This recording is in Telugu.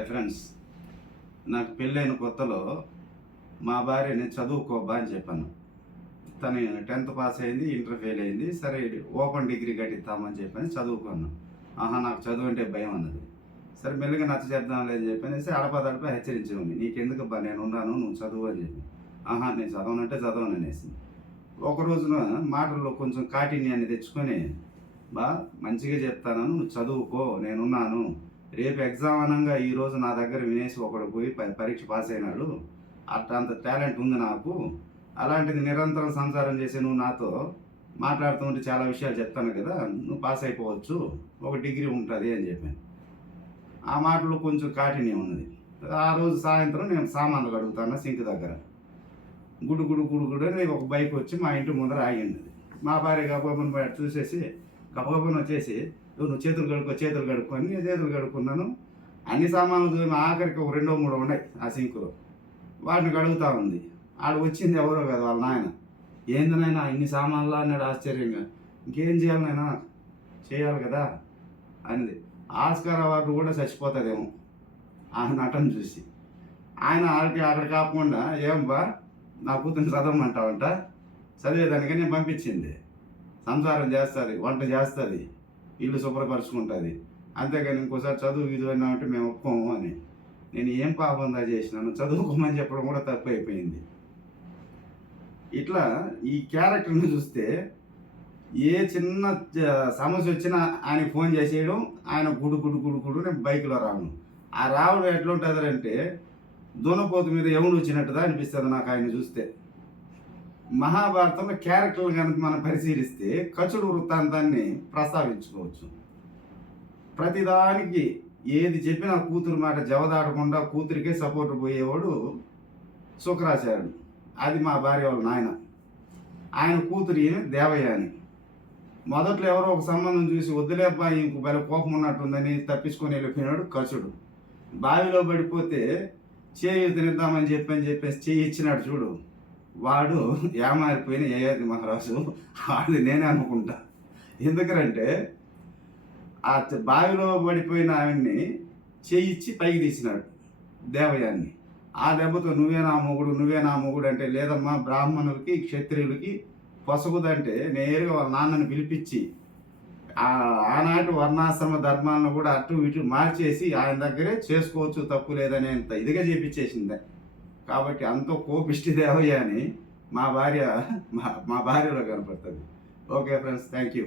Hi friends. నాకు పెళ్ళైన కొత్తలో మా భార్యని చదువుకోబ్బా అని చెప్పాను. తను టెన్త్ పాస్ అయింది ఇంటర్ ఫెయిల్ అయింది సరే ఓపెన్ డిగ్రీ కట్టిస్తామని చెప్పని చదువుకున్నాను. ఆహా నాకు చదువు అంటే భయం అన్నది. సరే మెల్లిగా నచ్చ చెప్దాంలే అని చెప్పనేసి అడపదడప హెచ్చరించేవాడిని. నీకెందుకు బా నేను ఉన్నాను నువ్వు చదువు అని చెప్పి. ఆహా నేను చదవనంటే చదవను అనేసి. ఒక రోజున మాటల్లో కొంచెం కాఠిన్యాన్ని తెచ్చుకొని బా మంచిగా చెప్తాను నువ్వు చదువుకో నేనున్నాను. రేపు ఎగ్జామ్ అనంగా ఈరోజు నా దగ్గర వినేసి ఒకడు పోయి పరీక్ష పాస్ అయినాడు. అట్ట అంత టాలెంట్ ఉంది నాకు. అలాంటిది నిరంతరం సంసారం చేసే నువ్వు నాతో మాట్లాడుతుంటే చాలా విషయాలు చెప్తాను కదా. నువ్వు పాస్ అయిపోవచ్చు. ఒక డిగ్రీ ఉంటుంది అని చెప్పాను. ఆ మాటలో కొంచెం కాఠిన్యం ఉన్నది. ఆ రోజు సాయంత్రం నేను సామాన్లు కడుగుతాను సింక్ దగ్గర. గుడు గుడు గుడు గుడు ఒక బైక్ వచ్చి మా ఇంటి ముందర ఆగింది మా భార్య గబగబని చూసేసి గబగబని వచ్చేసి నువ్వు చేతులు కడుక్కో చేతులు కడుక్కో అన్ని చేతులు కడుక్కున్నాను. అన్ని సామాన్లు చూసి ఆఖరికి ఒక రెండో మూడో ఉన్నాయి ఆ సింకులో. వాటిని కడుగుతూ ఉంది. ఆడ వచ్చింది ఎవరో కదా వాళ్ళ నాయన. ఏందినైనా ఇన్ని సామాన్లు అన్నాడు ఆశ్చర్యంగా. ఇంకేం చేయాలి నాయన? చేయాలి కదా అంది. ఆస్కార్ అవార్డు కూడా చచ్చిపోతుందేమో. ఆ నటన చూసి. ఆయన ఆడికి అక్కడ కాకుండా ఏం బా నా కూతురు చదవమంటావంట. చదివేదానికి నేను పంపించింది. సంసారం చేస్తుంది వంట చేస్తుంది ఇల్లు శుభ్రపరుచుకుంటుంది. అంతేగాని ఇంకోసారి చదువు ఇది ఉంటే మేము ఒప్పుకోము అని. నేను ఏం పాపందా చేసినాను? చదువుకోమని చెప్పడం కూడా తప్పు అయిపోయింది ఇట్లా ఈ క్యారెక్టర్ని చూస్తే ఏ చిన్న సమస్య వచ్చినా ఆయన ఫోన్ చేసేయడం ఆయన గుడు గుడు గుడు గుడు నేను బైక్లో రావడం. ఆ రావడం ఎట్లుంటుంది అంటే దునపోతు మీద ఎవడు వచ్చినట్టుగా అనిపిస్తుంది నాకు ఆయన చూస్తే. మహాభారతంలో క్యారెక్టర్లు కనుక మనం పరిశీలిస్తే కచుడు వృత్తాంతాన్ని ప్రస్తావించుకోవచ్చు. ప్రతిదానికి ఏది చెప్పినా కూతురు మాట జవదాడకుండా కూతురికే సపోర్ట్ పోయేవాడు శుక్రాచార్యుడు. అది మా భార్య వాళ్ళ నాయన. ఆయన కూతురు ఈయన దేవయ్య అని మొదట్లో ఎవరో ఒక సంబంధం చూసి వద్దులేబ్బా ఇంక ఇంకో బల కోపం ఉన్నట్టుందని తప్పించుకొని వెళ్ళిపోయినాడు కచుడు. బావిలో పడిపోతే చేయి తినిద్దామని చెప్పి అని చెప్పేసి చేయి ఇచ్చినాడు చూడు. వాడు ఏమారిపోయిన ఏఆర్ మహారాజు? వాడు నేనే అనుకుంటా. ఎందుకంటే ఆ బావిలో పడిపోయిన ఆవిడ్ని చేయిచ్చి పైకి తీసినాడు దేవయాన్ని. ఆ దెబ్బతో నువ్వే నా మొగుడు నువ్వే నా మొగుడు అంటే లేదమ్మా బ్రాహ్మణులకి క్షత్రియులకి పొసగుదంటే నేరుగా వాళ్ళ నాన్నని పిలిపించి ఆనాటి వర్ణాశ్రమ ధర్మాలను కూడా అటు ఇటు మార్చేసి ఆయన దగ్గరే చేసుకోవచ్చు తప్పు లేదనేంత ఇదిగా చేపించేసింది. కాబట్టి అంత కోపిష్టి దేవయ్య అని మా భార్య మా మా భార్యలో కనపడుతుంది. Okay friends thank you